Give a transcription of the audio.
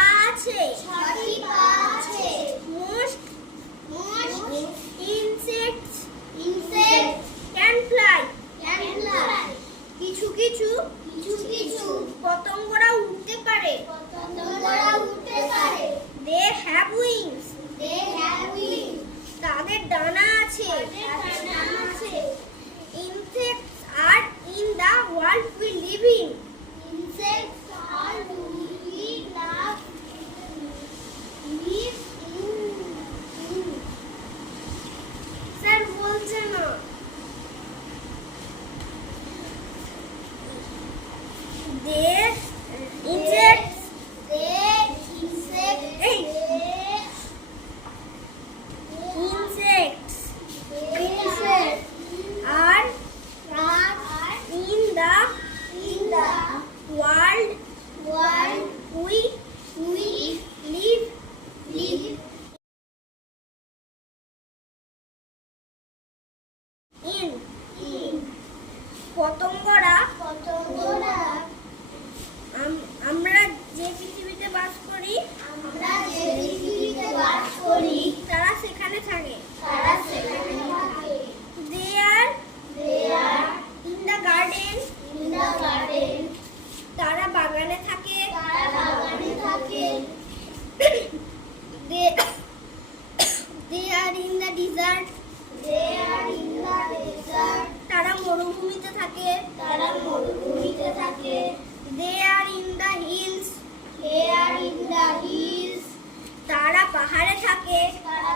পা আছে। ছটি পা আছে। মোষ মোষ insects insects can fly can fly কিছু কিছু কিছু কিছু। পতঙ্গরা উঠতে পারে। পতঙ্গরা They insects. They insects. Insects. Are are in the world world we we live live. In, in. পতঙ্গ মরুভূমিতে থাকে, তারা মরুভূমিতে থাকে। They are in the hills they are in the hills তারা পাহাড়ে থাকে, তারা